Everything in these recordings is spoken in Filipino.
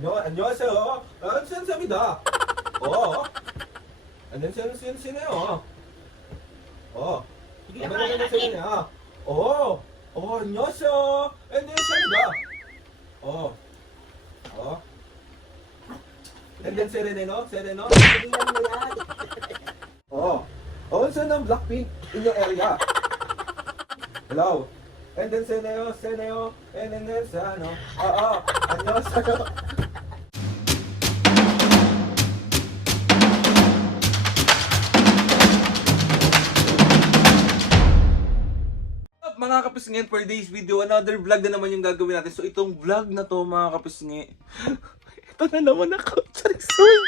안녕하세요. 센세입니다. 안녕하세요. 안녕하세요. 안녕하세요. 센세입니다. And then Sereno. Also ng Blackpink in your area. Hello. And then Seneo. And then sa ano. 안녕하세요. Mga kapisngin, for today's video, another vlog na naman yung gagawin natin. So itong vlog na to, mga kapisngin, ito na naman ako.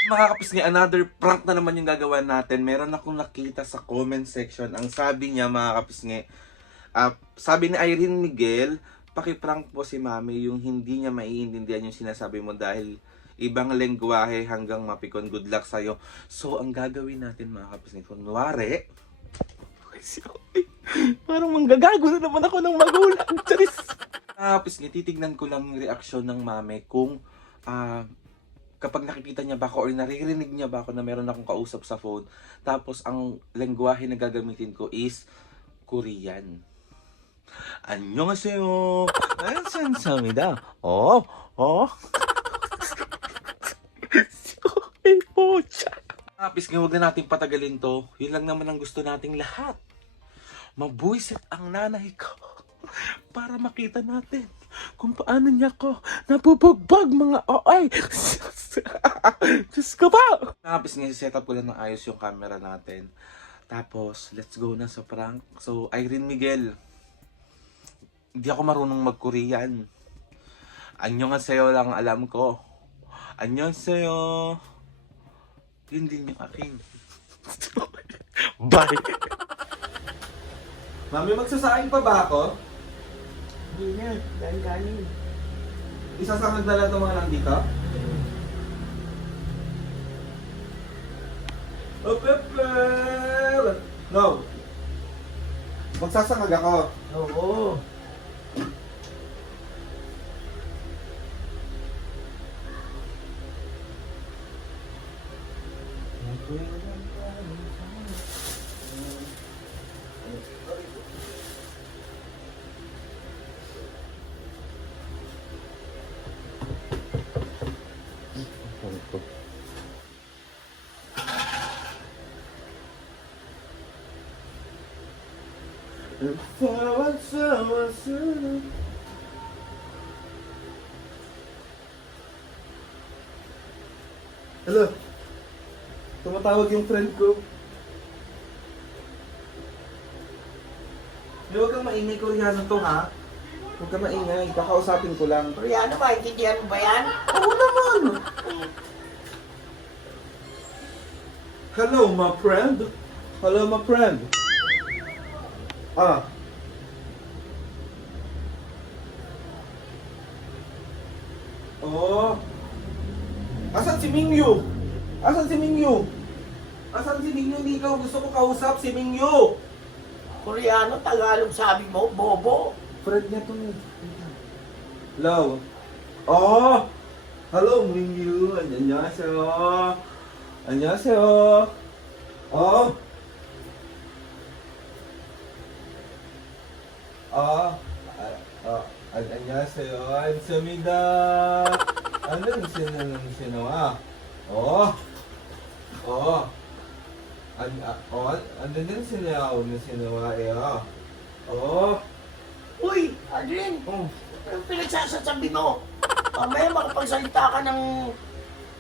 Mga kapisngin, another prank na naman yung gagawin natin. Meron akong nakita sa comment section. Ang sabi niya, mga kapisngin, sabi ni Irene Miguel, paki-prank po si Mami yung hindi niya maiintindihan yung sinasabi mo dahil ibang lengguwahe hanggang mapikon. Good luck sa'yo. So ang gagawin natin, mga kapisngin, kunwari, parang manggagago na naman ako ng magulang. Charis! Tapos titignan ko lang yung reaksyon ng mami kung kapag nakikita niya ba ako or naririnig niya ba ako na meron akong kausap sa phone. Tapos ang lengguwahe na gagamitin ko is Korean. 안녕하세요. 센세입니다. Tapos huwag na nating patagalin to. Yun lang naman ang gusto nating lahat. Mabuisit ang nanay ko para makita natin kung paano niya ko nabubugbog mga OA. Diyos ko ba? Tapos set up ko lang ng ayos yung camera natin. Tapos, let's go na sa prank. So, Irene Miguel, hindi ako marunong mag-Korean. Annyeonghaseyo lang alam ko. Annyeonghaseyo. Yun din yung akin. Bye! Mami, magsasaing pa ba ako? Hindi na, dahil-dahil. Isasangag na lang itong mga nandito? No. Magsasangag ako. Oo. Hello. Tumatawag yung friend ko. Huwag kang maingay, Koreano to ha. Huwag kang maingay, kakausapin ko lang. Koreano ba? Intindihan mo ba yan? Oo naman! Hello, my friend. Hello, my friend. Oh. Asan si Mingyu? Asan si Mingyu? Asan si Mingyu? Hindi ka gusto ko kausap si Mingyu. Koreano, Tagalog sabi mo, bobo. Friend niya to eh. Hello. Oh. Hello, Mingyu. 안녕하세요. 안녕하세요. Oh. 안녕하세요. 안녕입니다. Anong sinawa? Ano din sinawa Uy, Adrian, anong pinagsasasabi mo? Mamaya makapagsalita ka ng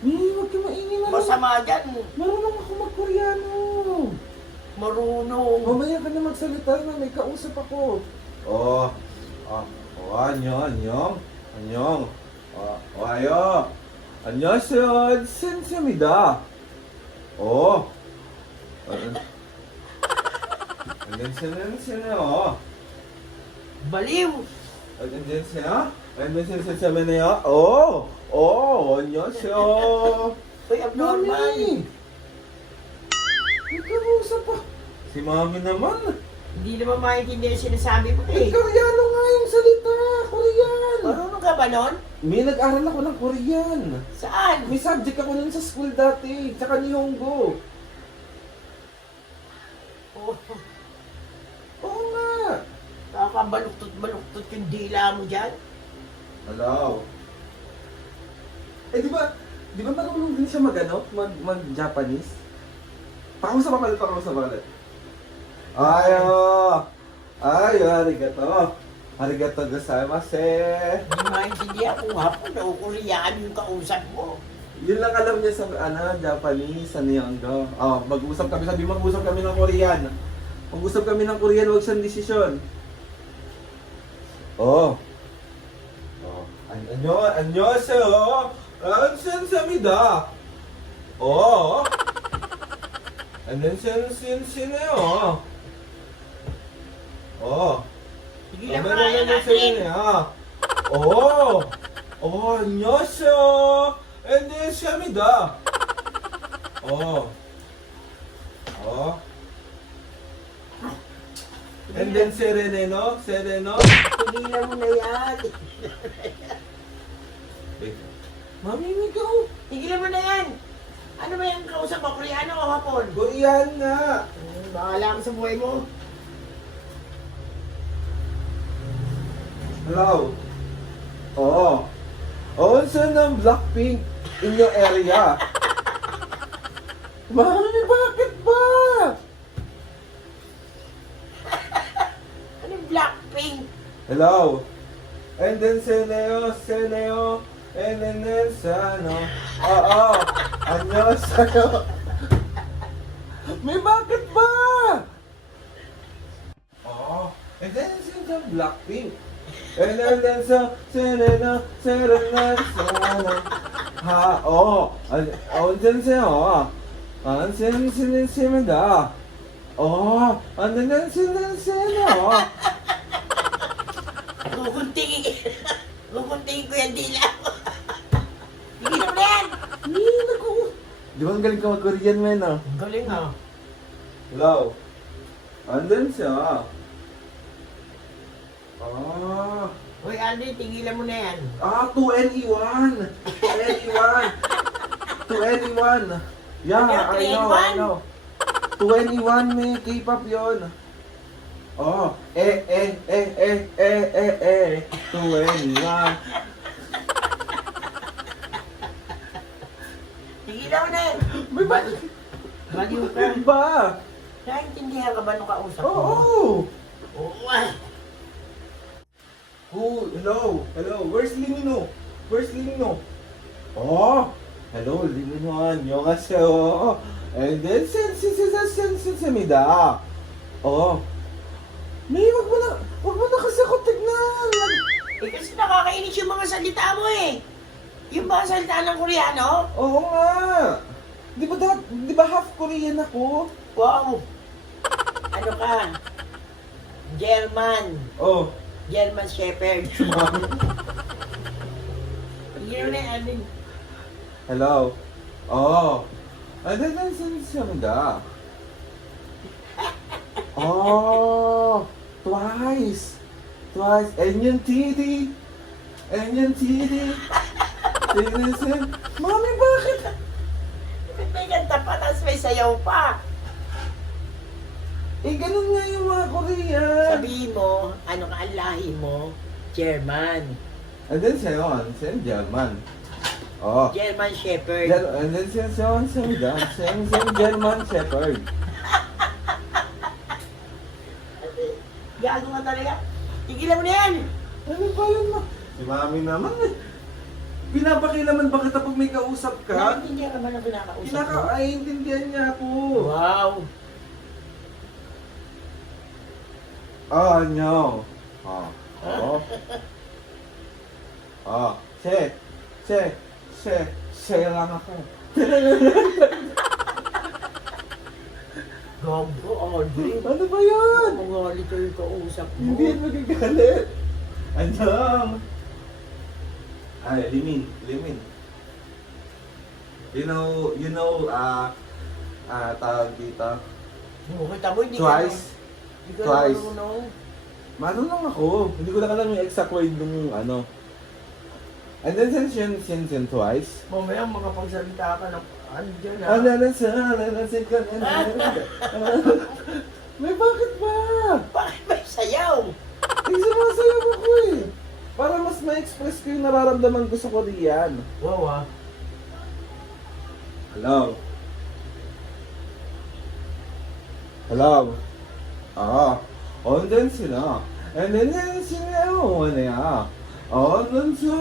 Huwag ka maingay na. masama dyan. Marunong ako mag-Koreano. Marunong. Mamaya ka na magsalita na may kausap ako. 안녕. 와요. 안녕하세요. 센세입니다. 안녕하세요. Baliw. 안녕하세요. 안녕하세요. Uy, abnormal. Mami! May kausap pa. Si Mami naman. Hindi naman maintindihan yung sinasabi mo eh. Koreano nga yung salita! Korean! Marunong ka ba nun? May nag-aral ako ng Korean. Saan? May subject ako nun sa school dati, tsaka Nihongo. Oh, Oo nga. Nakakabaluktot-baluktot yung dila mo dyan. Hello. Eh, di ba marunong din siya mag-Japanese? Pakiusap ka ulit. Ayo, arigato. Arigato gozaimasu. Hindi maintindihan kung hapon o Koreano yung kausap mo. Yun lang alam niya sa Japanese, Nihongo. Mag-usap kami ng Korean. Mag-usap kami ng Korean, huwag siyang desisyon. 안녕하세요. 감사합니다. 안녕하세요. Tigilan mo nga yan, Adlin. 안녕하세요. 안녕하십니다. And then Sereno. Tigilan mo na yan. Wait. Mami, ikaw. Tigilan mo na yan. Ano ba yung kausap mo? Koreano o hapon? Korean nga. Bahala ka sa buhay mo. Hello. Saan ng Blackpink in your area? Mami, bakit ba? Anong Blackpink? Hello. And then Seneo. And then Sano. 안녕하세요. May bakit ba? And then some Blackpink. And then Seneo. 언제세요? 안녕하십니다. 안녕하세요. Kukuntingin ko yung dila mo. Tigilan mo na yan. Di ba ang galing ka mag-Korean, men, ah? Ang galing ah. Hello. Andun siya. Uy, Aldi, tigilan mo na yan. 2NE1. 2NE1. Yeah, Ano, I 2NE1? know. 2NE1, may K-pop yun. 2NE1. Tigilan mo na yan. May bakit? Baliw ka. Bakit ba? Naintindihan ka ba nung kausap mo? Oo. Oo ah. Hello. Where's Limino? Hello, Limino. 안녕하세요. And then, sensisimida. May, wag mo na kasi ako tignan. Eh kasi nakakainis yung mga salita mo eh. Yung mga salita ng Koreano? Oo nga. Di ba half Korean ako? Wow. Ano ka? German. German Shepherd. Tigilan mo na yan, Aldi. Hello. And then, sensisimida. Twice. And yung titi. Mami, bakit? Bakit may ganda pa, tapos may sayaw pa? Ganun nga yung mga Korean. Sabihin mo, ano ka ang lahi mo? German. And then Seon German. German Shepherd. And then Seon German Shepherd. Gago ka talaga. Tigilan mo na yan. Ano ba yun, ma? Si Mami naman eh. Pinapakilaman ba kita pag may kausap ka? Naintindihan ka ba ng kinakausap mo? Intindihan niya ako. Wow. No. Lang ako. Gago, Audrey. Ano ba yun? Magalit ko yung kausap mo. Hindi yan magagalit. Anong? Limin. You know, tawag dito. Kita mo, hindi Twice. Hindi ka Twice. marunong. Marunong ako. Hindi ko lang alam yung exact word nung ano. And then since twice. Mamaya makapagsalita ka ng ano dyan ha. Alalasin ka na. May bakit ba? Bakit may sayaw? Ay, sumasayaw ako eh. Para mas ma-express ko yung nararamdaman ko sa Korean. Wow ah. Hello? Hello? Ah. And then sila. And then sila. Oh, ano ya? Oh, then so.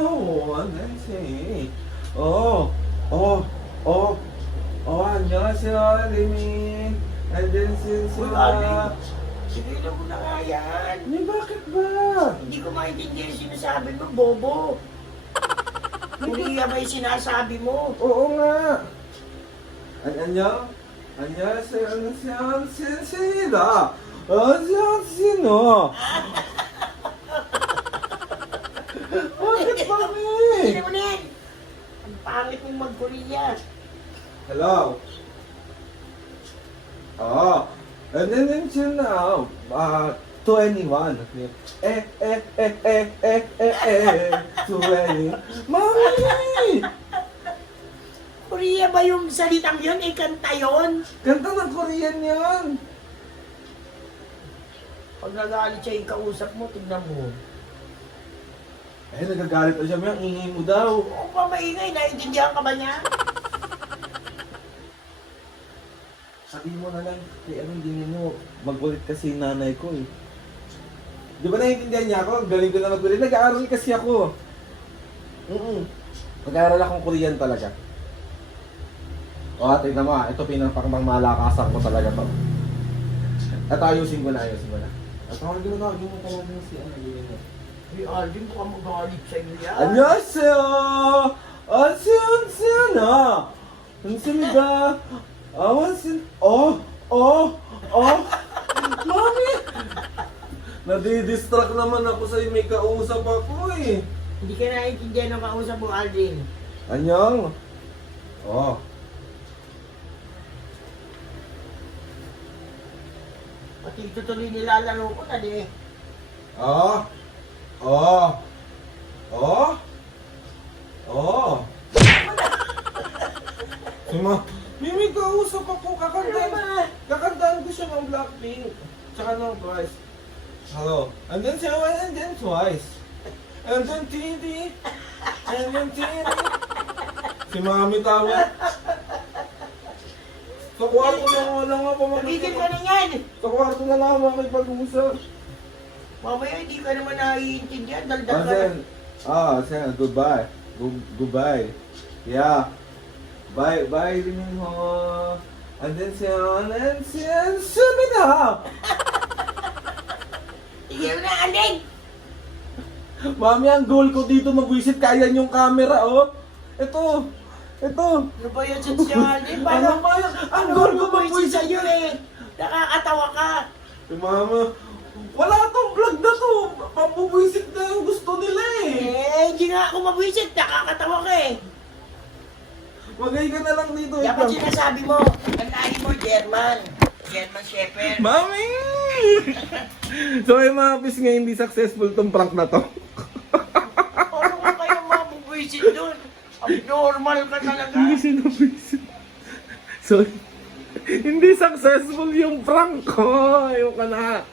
And then si. Oh. Oh. Oh. Oh, 안녕하세요, 리민. And then sila. Sige na mo na nga yan. May bakit ba? Hindi ko maintindihan yung sinasabi mo, bobo. Hindi ba yung sinasabi mo? Oo nga. 안녕? 안녕하세요, 신신이다. 신신어. Bakit Hindi mami? mo na yan. Ang pangit mong mag-Korea. Hello? Oh. And then now, 21. 20. Mami! Korea ba yung salitang yun? Kanta yun? Ganda ng Korean yan. Pag nagalit siya yung kausap mo, tignan mo. Eh, nagagalit na siya. May ang ingay mo daw. Kung pa maingay, naiintindihan ka ba niya? Sabihin mo na lang, hindi mo magkulit kasi yung nanay ko eh. Di ba naiintindihan niya ako? Ang galing ko na magkulit. Nag-aaral kasi ako. Mag-aaral akong Korean talaga. O, tignan mo ito pinapakang malakasan ko talaga to. Ito ayusin ko na. At tawagin mo si ano, yun mo. Hey, Alvin, baka magalit sa inyo yan. 안녕하세요. 안녕하세요. 감사합니다. Mami! Nadidistract naman ako sa'yo, may kausap ako eh. Hindi ka naiintindihan ng kausap mo, Alvin. Anyong? Oh. Pati ito tuloy nilalaro ko na di. Oh. Oh. Oh. Oh. Sima, may kausap ako, kakantaan ko siya ng Blackpink. Tsaka ng Twice. Hello. And then siya, and then Twice. And then TD. And then TD. Si Mami tawag. Sa kwarto na lang ako Tumigil ka na yan. Sa kwarto na lang ako makipag-usap. Mamaya hindi ka naman naiintindihan. Daldal And ka then, na. Sen, goodbye. Goodbye. Yeah. Bye, Limin ho. And then sabi na. Sige mo na, Alvin. Mami, ang goal ko dito mag-visit kaya yung camera, oh. Ito. Ano ba yan sa Alvin? Ano ba yan? Ang goal ko mag-visit sa'yo eh. Nakakatawa ka. Mama, wala tong vlog na to. Pambubuisit na yung gusto nila eh. Hindi nga ako mabwisit. Nakakatawa ka eh. Magay ka na lang dito. Dapat sinasabi mo, ang lahi mo, German. German Shepherd. Mami! So yung mga pis nga hindi successful tong prank na to. Ano ka kayo mabwisit doon? Abnormal ka talaga. Hindi siya nabisit. So, hindi successful yung prank ko. Ayoko na.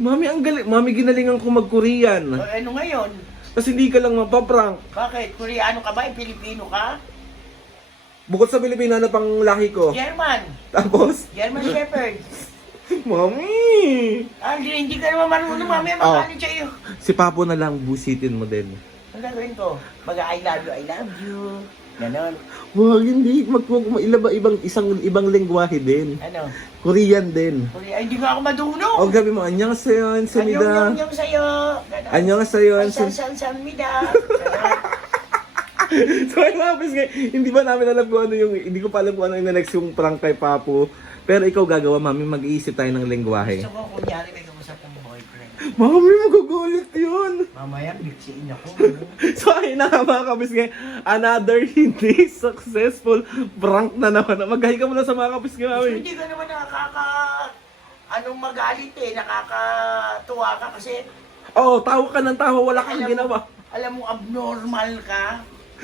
Mami, ang galing. Mami, ginalingan ko mag-Korean. Ano ngayon? Kasi hindi ka lang mapaprank. Bakit? Koreano ka ba? Pilipino ka? Bukod sa Pilipino, ano pang lahi ko? German. Tapos, German Shepherd. Mami! Hindi ka naman marunong, mami. Makalit sa'yo. Si Papo na lang busitin mo din. Ang gagawin ko? I love you. Ganon. Wag, hindi. Ibang lengguwahe din. Ano? Korean din. Hindi nga ako madunong. O gabi mo, annyeonghaseyo, ansamida. Anyong sa'yo. Ganon. Annyeonghaseyo, Ay, san-san-mida. Ganon. So, ay mapis nga, hindi ba namin alam kung ano yung, hindi ko pa alam kung ano yung next yung prank kay Papo. Pero ikaw gagawa, mami, mag-iisip tayo ng lengguwahe. Gusto ko, kunyari may kausap ng boyfriend. Mami, magagulit yun. Mamaya, bitsiin ako. So, ayun na nga mga kapis nga, another hindi successful prank na naman. Maghahi ka muna sa mga kapis nga, mami. Hindi ka naman anong magalit eh, nakakatuwa ka kasi Oo, tawa ka ng tawa, wala kang alam mo- ginawa. Alam mo, abnormal ka.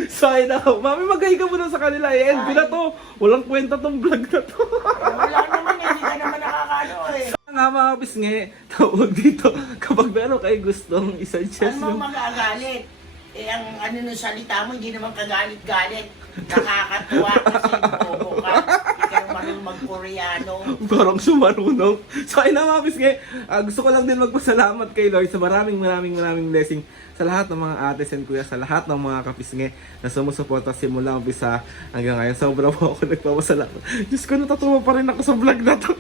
Say na, mami magay ka muna sa kanila. Eh, na to. Walang kwenta tong vlog na to. Eh, wala naman eh, hindi ka naman nakakano eh. Nga mga pisngi, tawag dito. Kapag meron kayo gustong Ano isuggest mang mo. magagalit? Eh, ang ano ng salita mo, hindi naman kagalit-galit. Nakakatuwa kasi bobo ka. Hindi ka naman marunong mag-Koreano. Parang sumarunong. So ayun na mga pisngi, gusto ko lang din magpasalamat kay Lord sa maraming blessing sa lahat ng mga ates and kuya, sa lahat ng mga kapisngi na sumusuporta simula umpisa hanggang ngayon. Sobra po ako nagpapasalamat. Diyos ko, natatuwa pa rin ako sa vlog na to.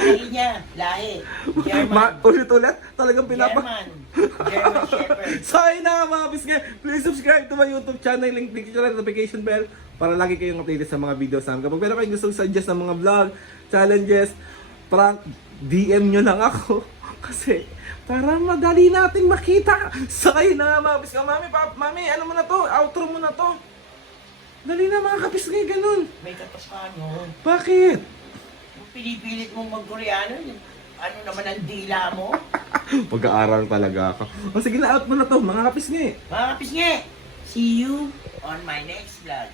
Lahi niya, lahi. German. Ulit-ulit, talagang German Shepherd. So ayun na mga pisngi, please subscribe to my YouTube channel, link picture and notification bell para lagi kayong updated sa mga videos namin. Kapag meron kayong gustong suggest ng mga vlog, challenges, prank, DM nyo lang ako. Kasi para madali nating makita. So ayun na mga pisngi, mami, ano mo na to? Outro mo na to. Dali na mga kapisngi, ganun. May katas ka ano. Bakit? Kung pinipilit mong mag-Koreano, ano naman ang dila mo? Mag-aaral talaga ako. O sige na, out mo na to, mga kapisngi. Mga kapisngi, see you on my next vlog.